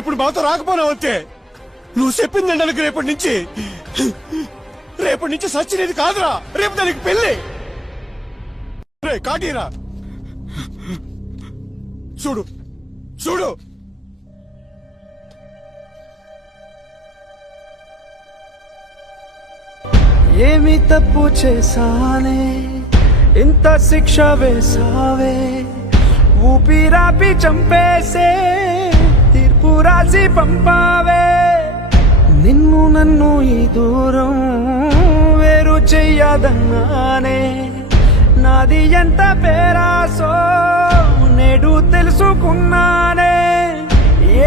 ఇప్పుడు మాతో రాకపోనావు అంతే. నువ్వు చెప్పింది నాకు రేపటి నుంచి సచ్చినది కాదురా, రేపు దానికి పెళ్లి. రే కాటీరా, చూడు చూడు. ఏమి తప్పు చేశానే, ఇంత శిక్ష వేసావే, ఊపిరాపి చంపేసే తీర్పు రాసి పంపావే. నిన్ను నన్ను ఈ దూరం వేరు చెయ్యదన్నానే, నాది ఎంత పేరాసో నేడు తెలుసుకున్నానే.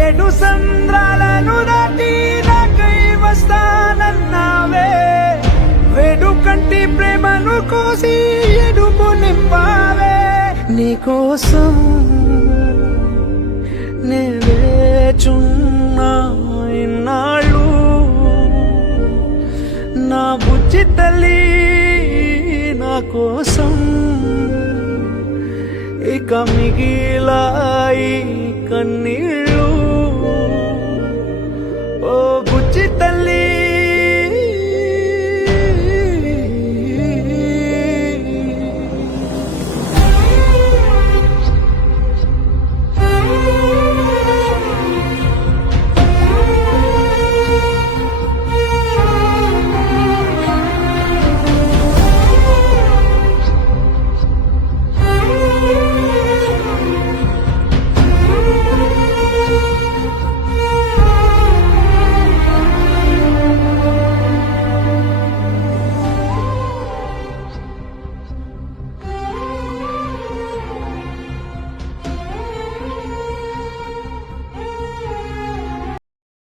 7 సంద్రాలను దాటి నాకై వస్తానన్నావే, వేడుకంటి ప్రేమను కోసి ఎడుపు నింపావే. నీకోసం నే వేచున్నా ఇన్నాళ్ళు, నా బుజ్జి తల్లి నా కోసం. ఇక మిగిలాయి కన్నీళ్ళు.